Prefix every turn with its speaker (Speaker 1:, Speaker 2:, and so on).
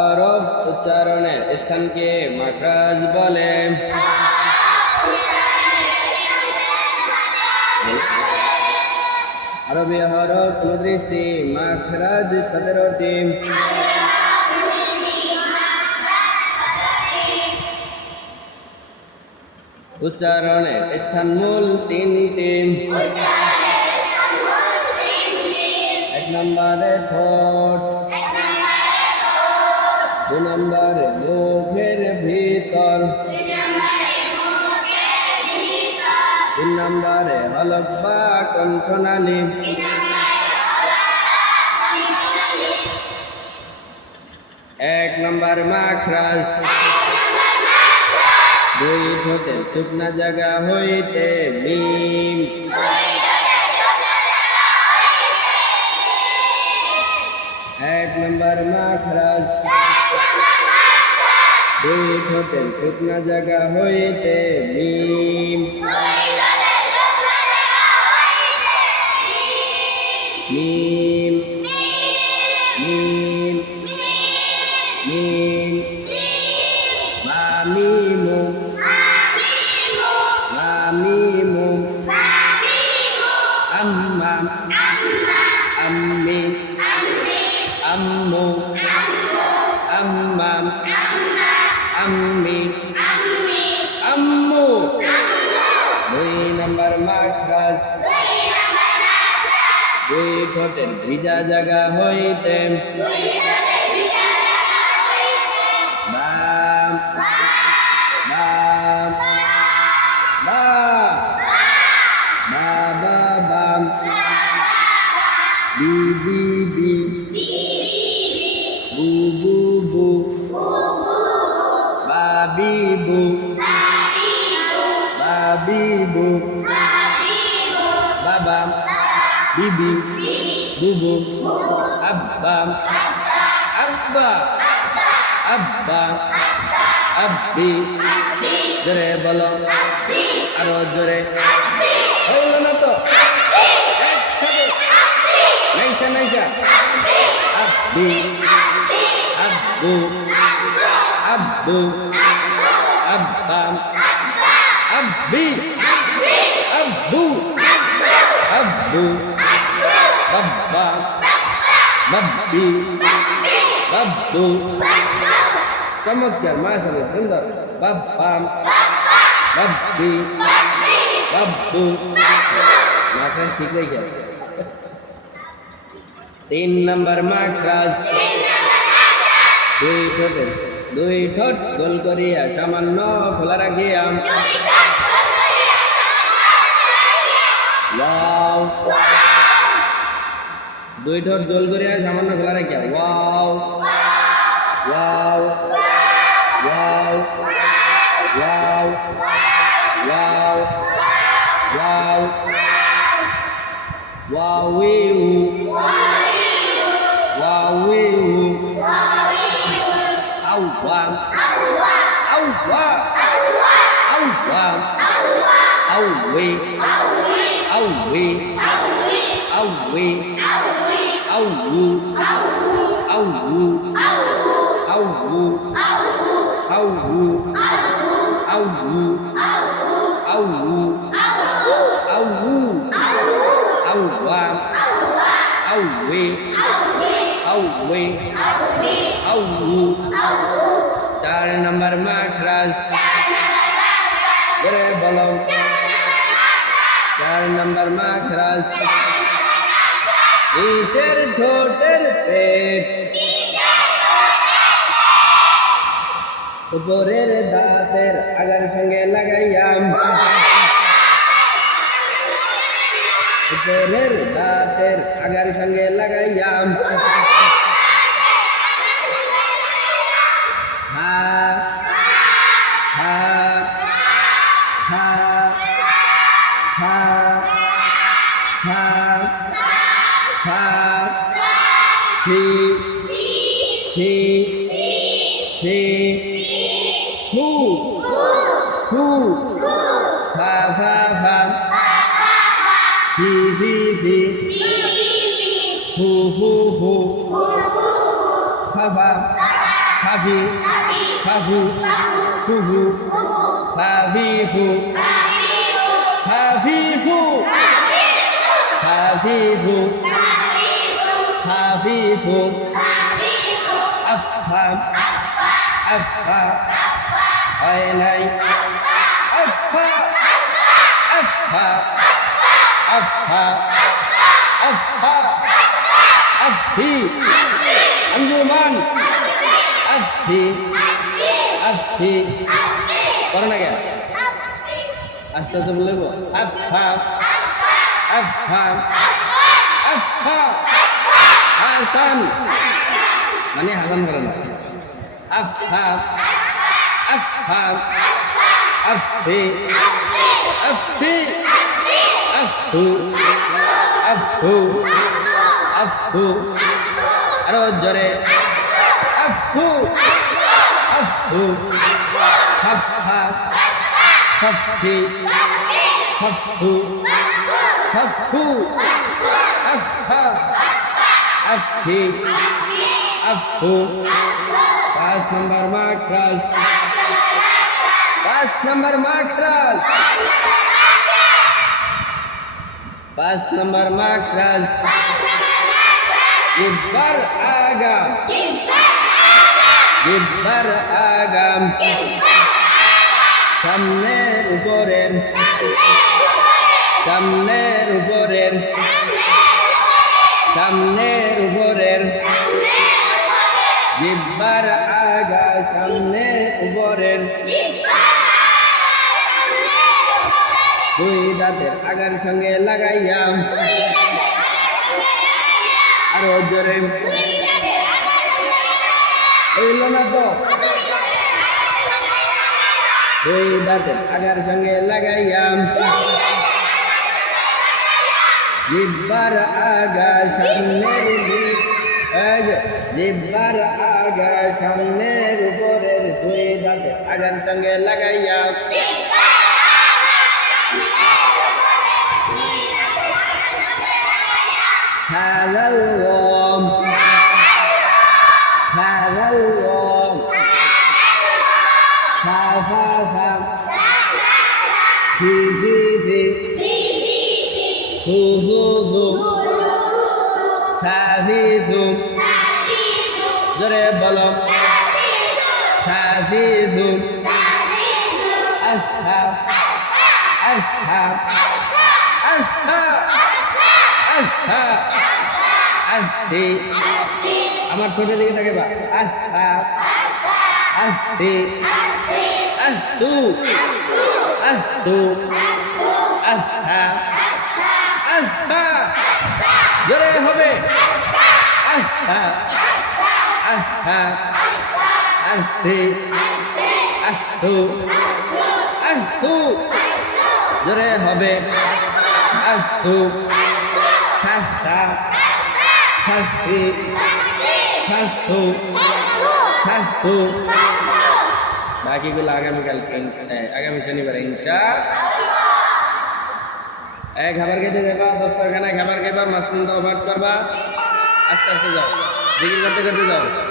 Speaker 1: অরফ উচ্চারণের স্থানকে মাখরাজ বলে আরবি হরফ উনত্রিশটি মাখরাজ সতেরোটি উচ্চারণের স্থান মূল তিনটি এক নম্বরে ঠোঁট নম্বরে হলক বা কণ্ঠনালী এক নম্বর মাখরাজ। দুই ঠোঁটে শুকনা জায়গা হইতে মিম এক নম্বর মাখরাজ। দুই ঠোঁটে শুকনা জায়গা হইতে মিম দুই ঠোঁটের ভিজা জায়গা হইতে বাম bibi, Bubu abang, abba, abba, abbi, jere bolo, aro jere, hei mana to, Abi, নাইসা Abu, abbi, abbu, abbu, abba, abbi, abbu, abbu, বাব্বা বাব্বি বাব্বু চমৎকার মাশাআল্লাহ সুন্দর বাব্বা বাব্বি বাব্বু মাখরাজ ঠিক রেখে তিন নম্বর মাখরাজ দুই ঠোঁটে, দুই ঠোঁট গোল করিয়া সামান্য খোলা রাখিয়া দুই ঠোঁট গোল করে আর সামান্য খোলা রেখে wow. Wow. Wow. Wow. Wow. Wow. ওয়াউইউ ওয়াউইউ আউয়া আউয়া আউয়া। আউয়া। আউয়ে। আউয়ে। আউয়ে। আউয়ে। awu awu awu awu awu awu awu awa awe awe awu ચાર નંબરમાં ખરાશ બોલો ચાર નંબરમાં ખરાશ নিচের ঠোঁটের পেট। উপরের দাঁতের আগার সঙ্গে লাগাইয়াম। উপরের দাঁতের আগার সঙ্গে লাগাইয়াম। হি হি হি হু হু ফা ফা ফা হি হি হি হু হু হু ফা ফা ফা ফি ফা ফু ফু ফু ফা ফি ফু ফা ফি ফু ফা ফি ফু আফা হয় আফা আফা আফা আফা আফি আঞ্জুমান আফি আফি করো না কেন আস্তে আস্তে বলে দেবো আফা আফা আফা হাসান। মানে হাসান করে না। আফা আফা, আফি আফি, আফু আফু আফু আরও জোরে। আফু আফু হাফা, হাফি, হাফু হাফু আফা আফি আফু পাঁচ নম্বর মাখরাজ পাঁচ নম্বর মাখরাজ পাঁচ নম্বর মাখরাজ জিব্বার আগাম জিব্বার আগাম সামনের উপরের সামনের উপরের সামনের উপরের জিব্বার আগা সামনের উপরের দুই দাঁতের আগার সঙ্গে লাগাইয়া আরও জোরে। হইল না তো? দুই দাঁতের আগার সঙ্গে লাগাইয়া Jibar aga samne rubi Ej Jibar aga samne rubore rubi Agar sange lagaya Ooh. Mm -hmm. Assalamualaikum, Warahmatullahi Wabarakatuh. আস্তু জোরে হবে আস্তু আস্থা শাস্তি স্বাস্থ্য স্বাস্থ্য বাকিগুলো আগামীকাল আগামী শনিবার, ইনশা খাবার খেতে দেবা, দশ টাকানা খাবার খেবা মাছ কিনতে অভাব করবা। আস্তে আস্তে যাও। জিকির করতে করতে যাও।